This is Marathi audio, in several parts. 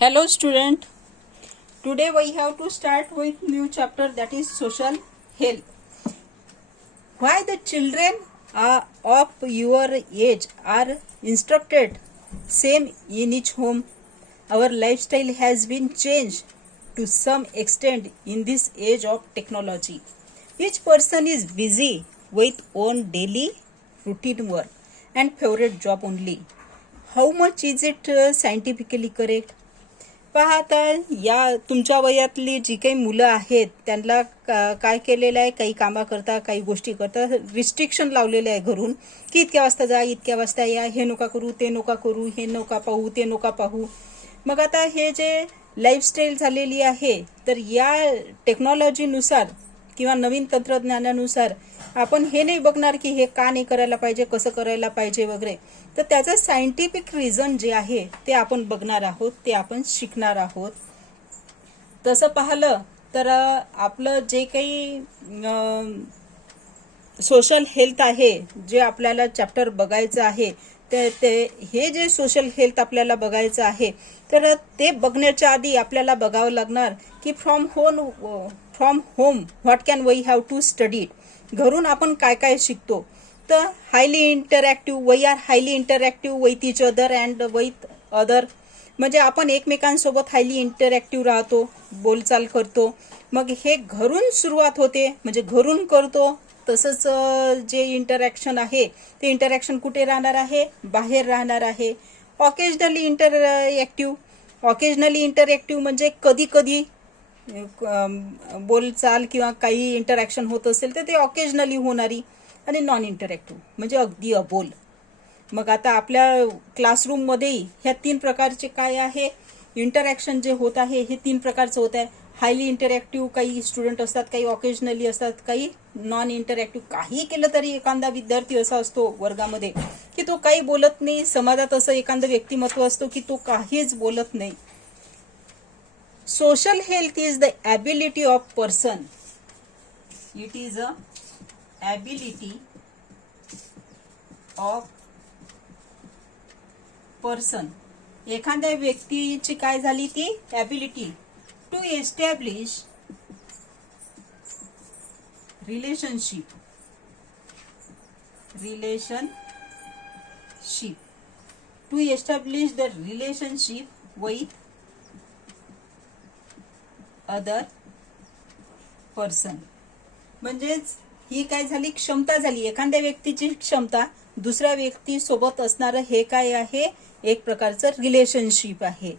Hello student, today we have to start with new chapter, that is social health. Why the children of your age are instructed same in each home? Our lifestyle has been changed to some extent in this age of technology. Each person is busy with own daily routine work and favorite job only. How much is it scientifically correct? पहा आता या तुमच्या वयातली जी काही मुलं आहेत त्यांना काय केलेलं आहे, काही कामं करता, काही गोष्टी करता, रिस्ट्रिक्शन लावलेले आहे घरून की इतक्या वाजता जा, इतक्या वाजता या, हे नका करू, ते नका करू, हे नका पाहू, ते नका पाहू. मग आता हे जे लाईफस्टाईल झालेली आहे तर या टेक्नॉलॉजीनुसार किंवा नवीन तंत्रज्ञानानुसार आपण हे नाही बघणार की हे का नाही करायला पाहिजे, कसं करायला पाहिजे वगैरे. तर त्याचं सायंटिफिक रिझन जे आहे ते आपण बघणार आहोत, ते आपण शिकणार आहोत. तसं पाहिलं तर आपलं जे काही सोशल हेल्थ आहे जे आपल्याला चॅप्टर बघायचं आहे ते हे जे सोशल हेल्थ आपल्याला बघायचं आहे तर ते बघण्याच्या आधी आपल्याला बघावं लागणार की from home what can we have to study. घरून आपण काय काय शिकतो. तर highly interactive, we are highly interactive with each other and with other. म्हणजे आपण एकमेकांसोबत हायली इंटरॅक्टिव्ह राहतो, बोलचाल करतो. मग हे घरून सुरुवात होते, म्हणजे घरून करतो. तसंच जे इंटरॅक्शन आहे ते इंटरॅक्शन कुठे राहणार आहे, बाहेर राहणार आहे. ऑकेजनली इंटरॅक्टिव्ह म्हणजे कधी कधी बोलचाल किंवा काही इंटरॅक्शन होत असेल तर ते ऑकेजनली होणारी. आणि नॉन इंटरॅक्टिव्ह म्हणजे अगदी अबोल. मग आता आपल्या क्लासरूममध्येही ह्या तीन प्रकारचे काय आहे इंटरॅक्शन जे होत आहे हे तीन प्रकारचं होत आहे. हायली इंटरॅक्टिव्ह काही स्टुडंट असतात, काही ऑकेजनली असतात, काही नॉन इंटरॅक्टिव्ह. काही केलं तरी एखादा विद्यार्थी असा असतो वर्गामध्ये की तो काही बोलत नाही. समाजात असं एखादं व्यक्तिमत्व असतो की तो काहीच बोलत नाही. Social health is the ability of person. It is a ability of person. एखाद्या व्यक्तीची काय झाली ती ability to establish relationship to establish the relationship with other person. म्हणजेच ही काय झाली, क्षमता झाली. एखाद्या व्यक्तीची क्षमता दुसऱ्या व्यक्तीसोबत असणारं हे काय आहे, एक प्रकारचं रिलेशनशिप आहे.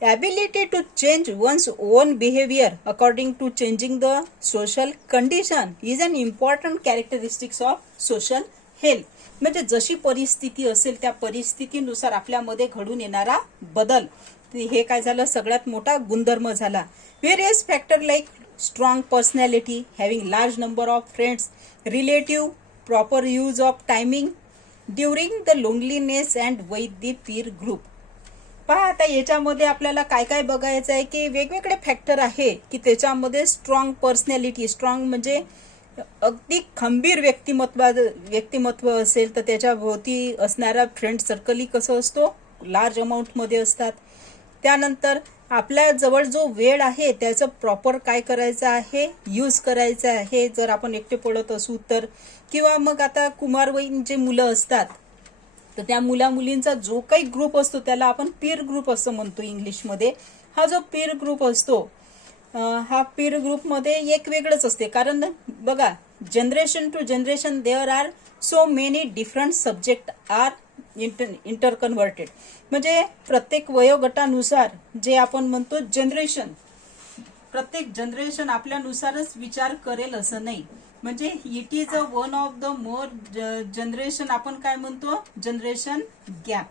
Ability to change one's own behaviour according to changing the social condition is an important characteristics of social health. म्हणजे जशी परिस्थिती असेल त्या परिस्थितीनुसार आपल्यामध्ये घडून येणारा बदल, हे काय झालं, सगळ्यात मोठा गुणधर्म झाला. Various factor like strong personality, having large number of friends, relative, proper use of timing during the loneliness and with the peer group. पहा आता याच्यामध्ये आपल्याला काय काय बघायचं आहे की वेगवेगळे फॅक्टर आहे की त्याच्यामध्ये स्ट्रॉंग पर्सनॅलिटी, स्ट्रॉंग म्हणजे अगदी खंबीर व्यक्तिमत्व असेल तर त्याच्या भोवती असणारा फ्रेंड सर्कलही कसं असतो, लार्ज अमाऊंटमध्ये असतात. त्यानंतर आपल्या जवळ जो वेळ आहे त्याचं प्रॉपर काय करायचं आहे, यूज करायचं आहे जर आपण एकटे पडत असू तर. किंवा मग आता कुमारवयीन जे मुलं असतात तर त्या मुलींचा जो काही ग्रुप असतो त्याला आपण पीर ग्रुप असं म्हणतो इंग्लिशमध्ये. हा जो पीर ग्रुप असतो हा पीर ग्रुपमध्ये एक वेगळंच असते. कारण बघा, generation to generation there are so many different subject are interconverted. म्हणजे प्रत्येक वयोगटानुसार जे आपण म्हणतो जनरेशन, प्रत्येक जनरेशन आपल्यानुसारच विचार करेल असं नाही. म्हणजे it is a one of the more generation, आपण काय म्हणतो, जनरेशन गॅप.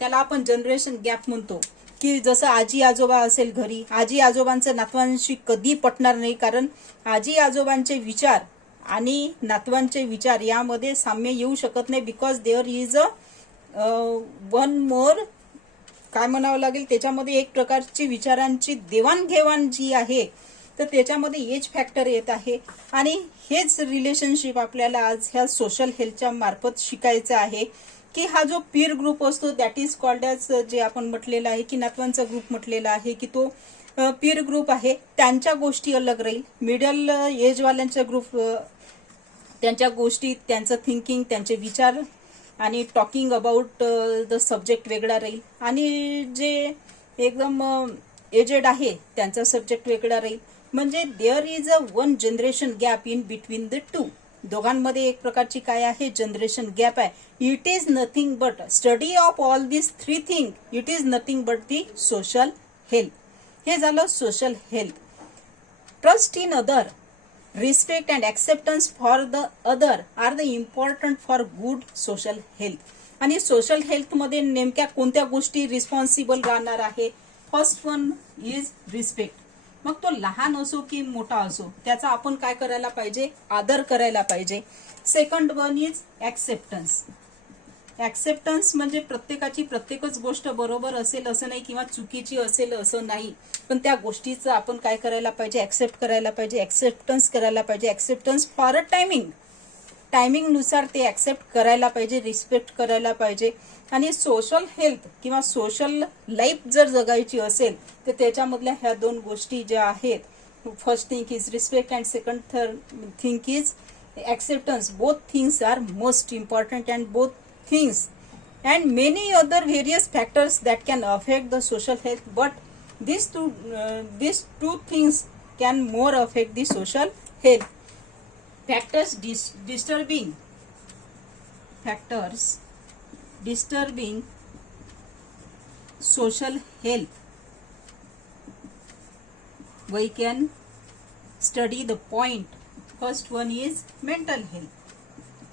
त्याला आपण जनरेशन गॅप म्हणतो. की जसं आजी आजोबा असेल घरी, आजी आजोबांचं नातवांशी कधी पटणार नाही. कारण आजी आजोबांचे विचार आणि नातवांचे विचार यामध्ये साम्य येऊ शकत नाही. Because there is a one more काय म्हणावं लागेल, त्याच्यामध्ये एक प्रकारची विचारांची देवाणघेवाण जी आहे तर त्याच्यामध्ये एज फॅक्टर येत आहे. आणि हेच रिलेशनशिप आपल्याला आज ह्या सोशल हेल्थच्या मार्फत शिकायचं आहे की हा जो पीर ग्रुप असतो दॅट इज कॉल्ड ॲज, जे आपण म्हटलेलं आहे की नातवांचा ग्रुप म्हटलेला आहे की तो पीर ग्रुप आहे. त्यांच्या गोष्टी अलग राहील. मिडल एजवाल्यांचा ग्रुप, त्यांच्या गोष्टी, त्यांचं थिंकिंग, त्यांचे विचार आणि टॉकिंग अबाउट द सब्जेक्ट वेगळा राहील. आणि जे एकदम एजेड आहे त्यांचा सब्जेक्ट वेगळा राहील. म्हणजे there is a one generation gap in between the two. दोघांमध्ये एक प्रकारची काय आहे, जनरेशन गॅप आहे. It is nothing but study of all this three thing, it is nothing but the social health. हे झालं social health. Trust in other, respect and acceptance for the other are the important for good social health. आणि सोशल हेल्थमध्ये नेमक्या कोणत्या गोष्टी रिस्पॉन्सिबल राहणार आहे? First one is respect. मग तो लहान असो की मोठा असो त्याचा आपण काय करायला पाहिजे, आदर करायला पाहिजे. Second one is acceptance. Acceptance म्हणजे प्रत्येकाची प्रत्येकच गोष्ट बरोबर असेल असं नाही किंवा चुकीची असेल असं नाही, पण त्या गोष्टीचं आपण काय करायला पाहिजे, ॲक्सेप्ट करायला पाहिजे, ॲक्सेप्टन्स करायला पाहिजे. ॲक्सेप्टन्स फॉर अ टायमिंगनुसार ते ॲक्सेप्ट करायला पाहिजे, रिस्पेक्ट करायला पाहिजे. आणि सोशल हेल्थ किंवा सोशल लाईफ जर जगायची असेल तर त्याच्यामधल्या ह्या दोन गोष्टी ज्या आहेत, first thing is respect and second thing is acceptance. Both things are most important, and both things and many other various factors that can affect the social health, but these two things can more affect the social health. Factors disturbing social health, we can study the point. First one is mental health.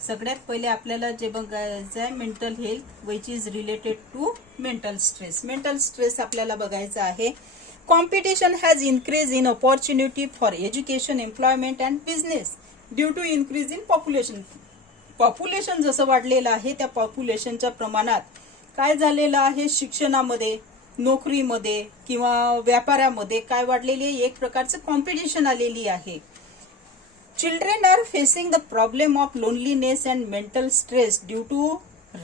सगळ्यात पहिले आपल्याला जे बघायचं आहे mental health which is related to mental stress. Mental stress आपल्याला बघायचं आहे. Competition has increase in opportunity for education, employment and business due to increase in population. Population जसं वाढलेलं आहे त्या पॉप्युलेशनच्या प्रमाणात काय झालेलं आहे, शिक्षणामध्ये, नोकरीमध्ये किंवा व्यापारामध्ये काय वाढलेली आहे, एक प्रकारचं कॉम्पिटिशन आलेली आहे. Children are facing the problem of loneliness and mental stress due to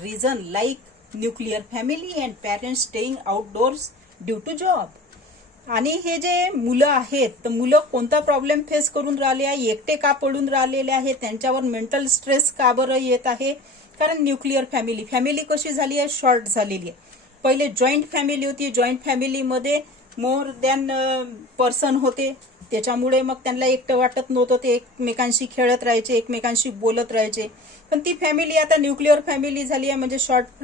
reason like nuclear family and parents staying outdoors due to job. आणि हे जे मुलं आहेत तर मुलं कोणता प्रॉब्लेम फेस करून राहिले आहे, एकटे का पडून राहिलेले आहे, त्यांच्यावर मेंटल स्ट्रेस का बरं येत आहे? कारण न्यूक्लिअर फॅमिली कशी झाली आहे, शॉर्ट झालेली आहे. पहिले जॉईंट फॅमिली होती, जॉईंट फॅमिलीमध्ये मोर दॅन पर्सन होते, त्याच्यामुळे मग त्यांना एकटं वाटत नव्हतं, ते एकमेकांशी खेळत राहायचे, एकमेकांशी बोलत राहायचे. पण ती फॅमिली आता न्यूक्लिअर फॅमिली झाली आहे, म्हणजे शॉर्ट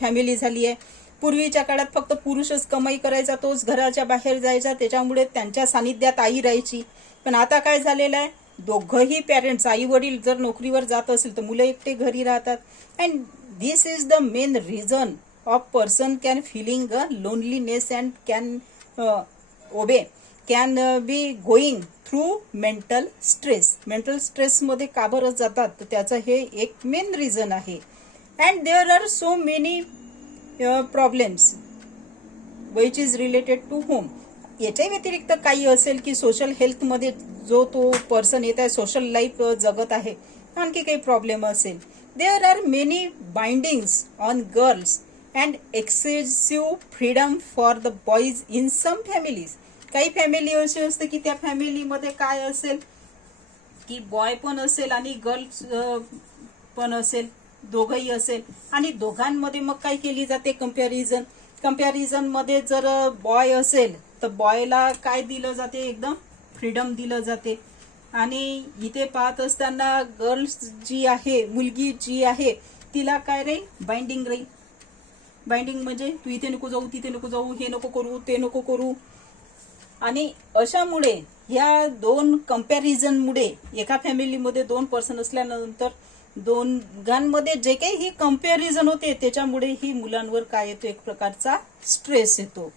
फॅमिली झाली आहे. पूर्वीच्या काळात फक्त पुरुषच कमाई करायचा, तोच घराच्या बाहेर जायचा, त्याच्यामुळे त्यांच्या सानिध्यात आई राहायची. पण आता काय झालेलं आहे, दोघंही पॅरेंट्स, आई वडील जर नोकरीवर जात असेल तर मुलं एकटे घरी राहतात. And this is the main reason of person can feeling a loneliness and can be going through mental stress. Mental स्ट्रेसमध्ये का बरं जातात तर त्याचं हे एक मेन रिझन आहे. And there are so many problems which is related to home. याच्या व्यतिरिक्त काही असेल की सोशल हेल्थमध्ये जो तो पर्सन येत आहे, सोशल लाईफ जगत आहे, आणखी काही प्रॉब्लेम असेल. There are many bindings on girls and excessive freedom for the boys in some families. काही फॅमिली अशी असते की त्या फॅमिलीमध्ये काय असेल की बॉय पण असेल आणि गर्ल्स पण असेल, दोघंही असेल. आणि दोघांमध्ये मग काय केली जाते, कंपॅरिझन मध्ये जर बॉय असेल तर बॉयला काय दिलं जाते, एकदम फ्रीडम दिलं जाते. आणि इथे पाहत असताना गर्ल्स जी आहे, मुलगी जी आहे, तिला काय राहील, बाइंडिंग राहील. बाइंडिंग म्हणजे तू इथे नको जाऊ, तिथे नको जाऊ, हे नको करू, ते नको करू. आणि अशामुळे ह्या दोन कंपॅरिझनमुळे एका फॅमिलीमध्ये दोन पर्सन असल्यानंतर दोघांमध्ये जे काही ही कंपॅरिझन होते त्याच्यामुळे ही मुलांवर काय येतो, एक प्रकारचा स्ट्रेस येतो.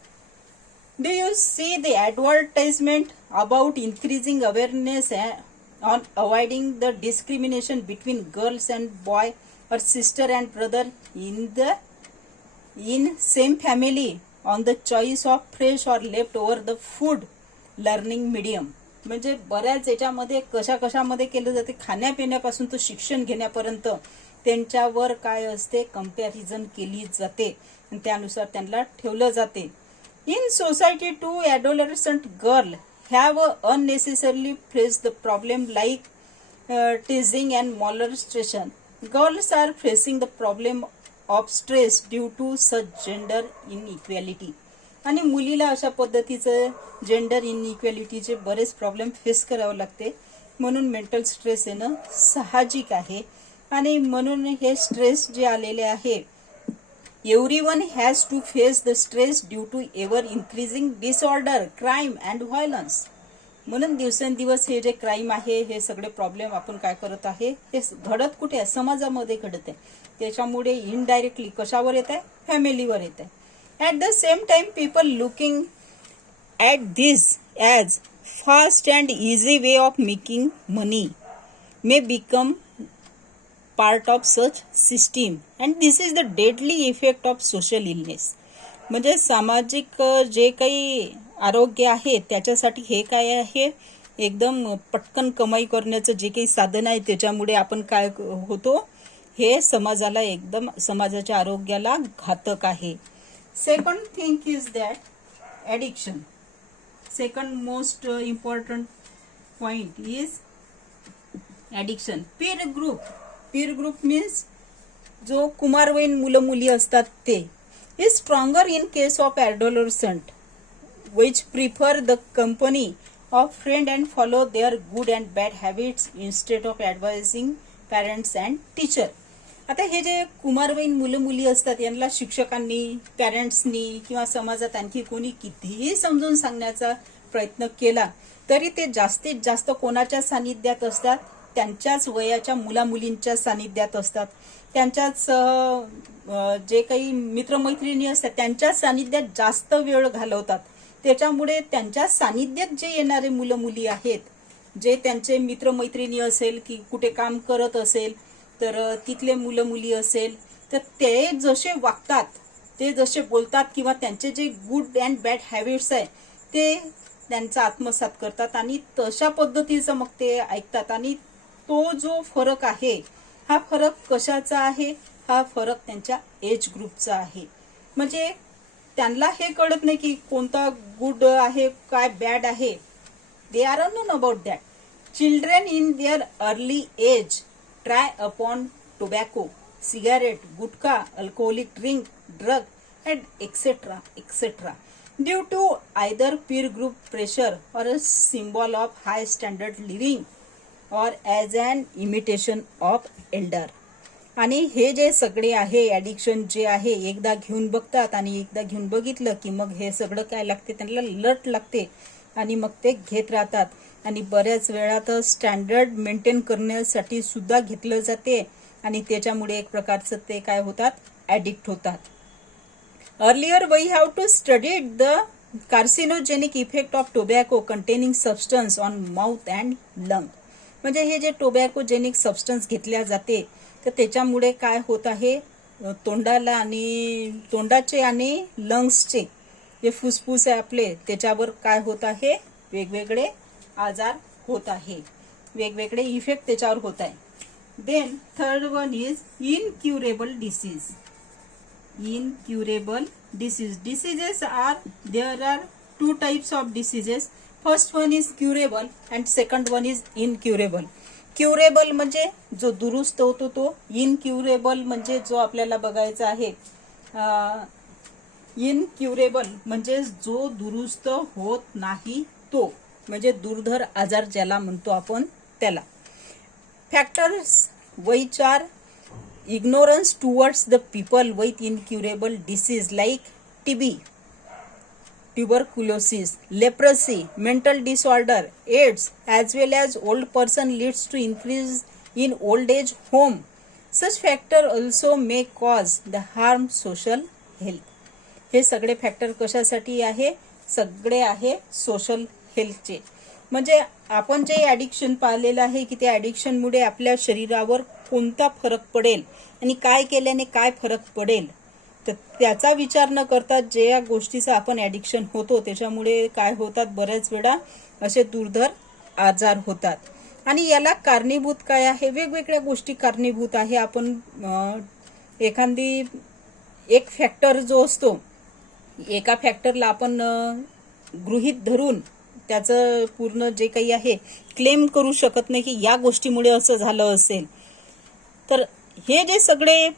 Do you see the advertisement about increasing awareness on avoiding the discrimination between girls and boy or sister and brother in same family on the choice of fresh or left over the food learning medium. म्हणजे बऱ्याच याच्यामध्ये कशामध्ये केलं जाते, खाण्यापिण्यापासून तर शिक्षण घेण्यापर्यंत त्यांच्यावर काय असते, कंपॅरिझन केली जाते आणि त्यानुसार त्यांना ठेवलं जाते. In society 2 adolescent girl have unnecessarily faced the problem like teasing and molestation. Girls are facing the problem of stress due to such gender inequality. आणि मुलीला अशा पद्धतीचं जेंडर इनइक्वॅलिटीचे बरेच प्रॉब्लेम फेस करावे लागते, म्हणून मेंटल स्ट्रेस येणं साहजिक आहे. आणि म्हणून हे स्ट्रेस जे आलेले आहे, everyone has to face the stress due to ever increasing disorder, crime and violence. म्हणून दिवसेंदिवस हे जे क्राईम आहे, हे सगळे प्रॉब्लेम आपण काय करत आहे, हे घडत कुठे आहे, समाजामध्ये घडत आहे. त्याच्यामुळे इनडायरेक्टली कशावर येत आहे, फॅमिलीवर येत आहे. At the same time people looking at this as fast and easy way of making money may become part of such system and this is the deadly effect of social illness. म्हणजे सामाजिक जे काही आरोग्य आहे त्याच्यासाठी हे काय आहे, एकदम पटकन कमाई करण्याचं जे काही साधन आहे, त्याच्यामुळे आपण काय होतो, हे समाजाला एकदम समाजाच्या आरोग्याला घातक आहे. Second thing is that addiction. Second most important point is addiction. Peer group. Peer group means जो कुमारवयीन मुलं मुली असतात ते is stronger in case of adolescent which prefer the company of friend and follow their good and bad habits instead of advising parents and teacher. आता हे जे कुमारवयीन मुलं मुली असतात यांना शिक्षकांनी, पॅरेंट्सनी किंवा समाजात आणखी कोणी कितीही समजून सांगण्याचा प्रयत्न केला तरी ते जास्तीत जास्त कोणाच्या सानिध्यात असतात, त्यांच्याच वयाच्या मुलामुलींच्या सानिध्यात असतात, त्यांच्याच जे काही मित्रमैत्रिणी असतात त्यांच्या सानिध्यात जास्त वेळ घालवतात. त्याच्यामुळे त्यांच्या सानिध्यात जे येणारे मुलं मुली आहेत, जे त्यांचे मित्रमैत्रिणी असेल की कुठे काम करत असेल तर तिथले मुलं मुली असेल, तर ते जसे वागतात, ते जसे बोलतात किंवा त्यांचे जे गुड अँड बॅड हॅबिट्स आहे ते त्यांचा आत्मसात करतात आणि तशा पद्धतीचं मग ते ऐकतात. आणि तो जो फरक आहे, हा फरक कशाचा आहे, हा फरक त्यांच्या एज ग्रुपचा आहे. म्हणजे त्यांना हे कळत नाही की कोणता गुड आहे, काय बॅड आहे. They are unknown about that. Children in their early age try upon tobacco, cigarette, gutkha, alcoholic drink, drug and etcetera etcetera due to either peer group pressure or a symbol of high standard living or as an imitation of elder. आणि हे जे सगळे आहे ॲडिक्शन जे आहे, एकदा घेऊन बघतात आणि एकदा घेऊन बघितलं की मग हे सगळं काय लागते, त्यांना लट लागते आणि मग ते घेत राहतात. आणि बऱ्याच वेळा तर स्टँडर्ड मेंटेन करण्यासाठी सुद्धा घेतलं जाते आणि त्याच्यामुळे एक प्रकारचं ते काय होतात, ॲडिक्ट होतात. Earlier we have to study the carcinogenic effect of tobacco containing substance on mouth and lung. म्हणजे हे जे टोबॅकोजेनिक सबस्टन्स घेतल्या जाते तर त्याच्यामुळे काय होत आहे, तोंडाला आणि तोंडाचे आणि लंग्सचे जे फुफ्फुस आहे आपले, त्याच्यावर काय होत आहे, वेगवेगळे आजार होत आहे, वेगवेगळे इफेक्ट त्याच्यावर होत आहे. Then third one is incurable disease. Incurable disease. Diseases are, there are two types of diseases. First one is curable and second one is incurable. Curable म्हणजे जो दुरुस्त होतो तो. इनक्युरेबल म्हणजे जो आपल्याला बघायचा आहे. इनक्युरेबल म्हणजे जो दुरुस्त होत नाही तो, म्हणजे दुर्धर आजार ज्याला म्हणतो आपण त्याला. Factors which are ignorance towards the people with incurable disease like TB, tuberculosis, leprosy, mental disorder, AIDS, as well as old person leads to increase in old age home. Such factor also may cause the harm social health. हे सगळे फॅक्टर कशासाठी आहे, सगळे आहे सोशल हेल्थचे. म्हणजे आपण जे ॲडिक्शन पाहिलेलं आहे की त्या ॲडिक्शनमुळे आपल्या शरीरावर कोणता फरक पडेल आणि काय केल्याने काय फरक पडेल, तर त्याचा विचार न करता जे या गोष्टीचा आपण ॲडिक्शन होतो त्याच्यामुळे काय होतात, बऱ्याच वेळा असे दुर्धर आजार होतात. आणि याला कारणीभूत काय आहे? वेगवेगळ्या गोष्टी कारणीभूत आहे. आपण एखादी एक फॅक्टर जो असतो, एका फॅक्टरला आपण गृहीत धरून त्याचं पूर्ण जे काही आहे क्लेम करू शकत नाही की या गोष्टीमुळे असं झालं असेल. तर हे जे सगळे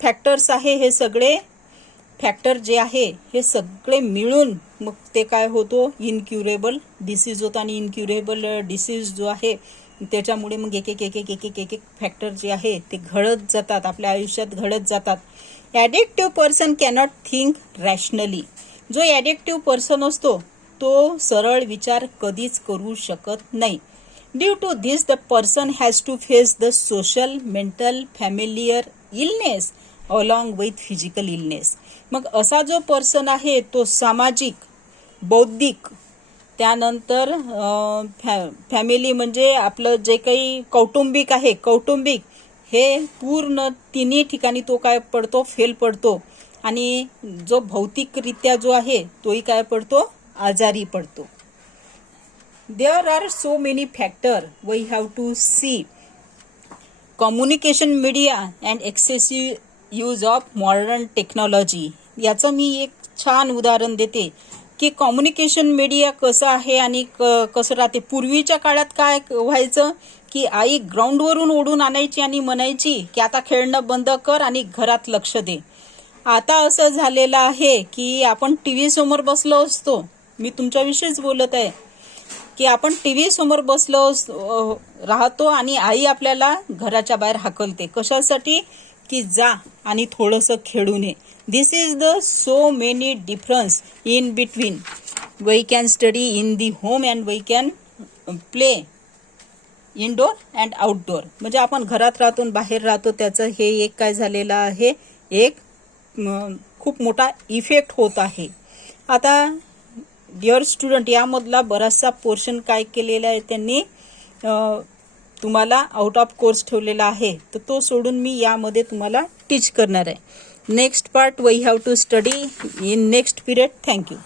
फॅक्टर्स आहे, हे सगळे फॅक्टर जे आहे हे सगळे मिळून मग ते काय होतो, इनक्युरेबल डिसीज होतो. आणि इनक्युरेबल डिसीज जो आहे त्याच्यामुळे मग एक एक एक एक एक एक एक एक फॅक्टर जे आहे ते घडत जातात, आपल्या आयुष्यात घडत जातात. Addictive person cannot think rationally. जो ॲडिक्टिव्ह पर्सन असतो तो सरळ विचार कधीच करू शकत नाही. Due to this the person has to face the social, mental, familiar illness along with physical illness. मग असा जो पर्सन आहे तो सामाजिक, बौद्धिक, त्यानंतर फॅमिली म्हणजे आपलं जे काही कौटुंबिक आहे, कौटुंबिक हे पूर्ण तिन्ही ठिकाणी तो काय पडतो, फेल पडतो. आणि जो भौतिकरित्या जो आहे तोही काय पडतो, आजारी पडतो. There are so many factor we have to see. Communication media and excessive use of modern technology. याचं मी एक छान उदाहरण देते की कम्युनिकेशन मीडिया कसं आहे आणि कसं राहते. पूर्वीच्या काळात काय व्हायचं की आई ग्राउंडवरून ओढून आणायची आणि म्हणायची की आता खेळणं बंद कर आणि घरात लक्ष दे. आता असं झालेलं आहे की आपण टीव्ही समोर बसलो असतो, मी तुमच्याविषयीच बोलत आहे की आपण टीव्ही समोर बसलो राहतो आणि आई आपल्याला घराच्या बाहेर हाकलते. कशासाठी? की जा आणि थोडंसं खेळून ये. This is the so many difference in between. We can study in the home and we can play indoor and outdoor. म्हणजे आपण घरात राहतो आणि बाहेर राहतो, त्याचं हे एक काय झालेलं आहे, एक खूप मोठा इफेक्ट होत आहे. आता डिअर स्टुडंट, यामधला बराचसा पोर्शन काय केलेला आहे त्यांनी तुम्हाला आउट ऑफ कोर्स ठेवलेला आहे, तर तो सोडून मी यामध्ये तुम्हाला टीच करणार आहे. Next part we have to study in next period. Thank you.